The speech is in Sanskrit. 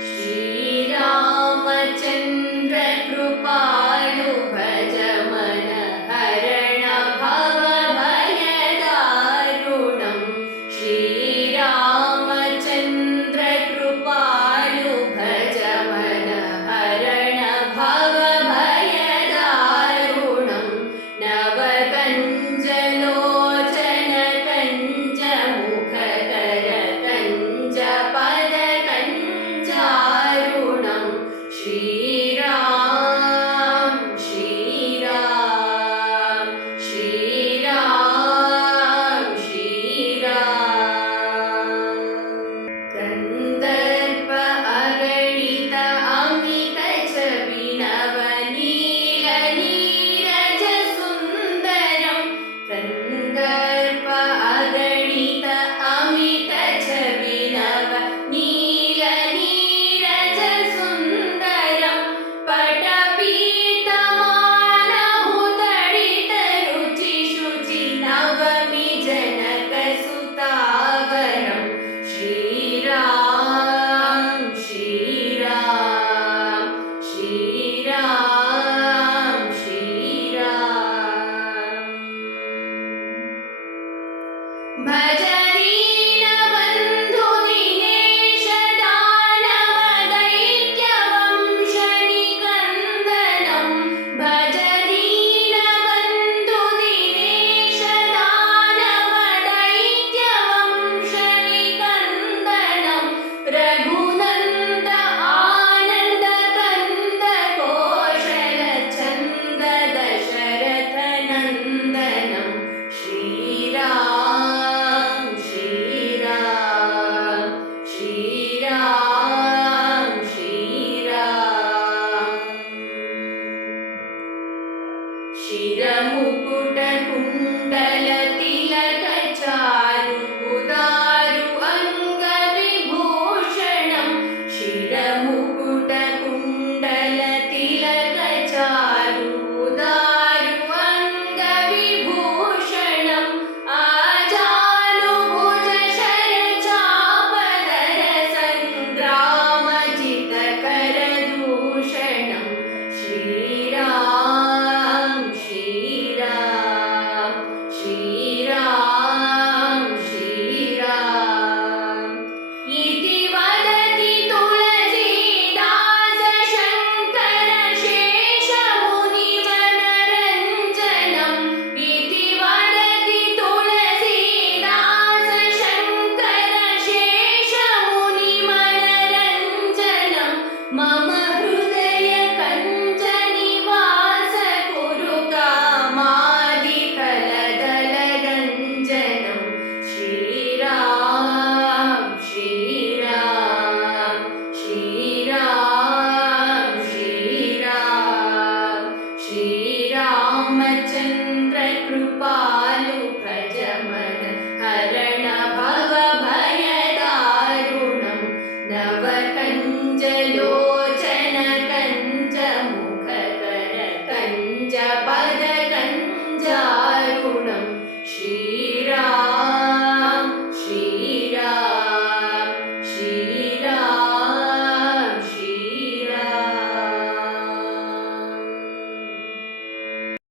She शिरमुकुटकुण्डल मम हृदय कञ्जनिवासगुरुकामादिफलदलगञ्जनं श्रीरां श्रीरा श्रीरा श्रीरा श्रीरामचन्द्रकृपालु भजम करणभवभयदारुणं नव कञ्जयो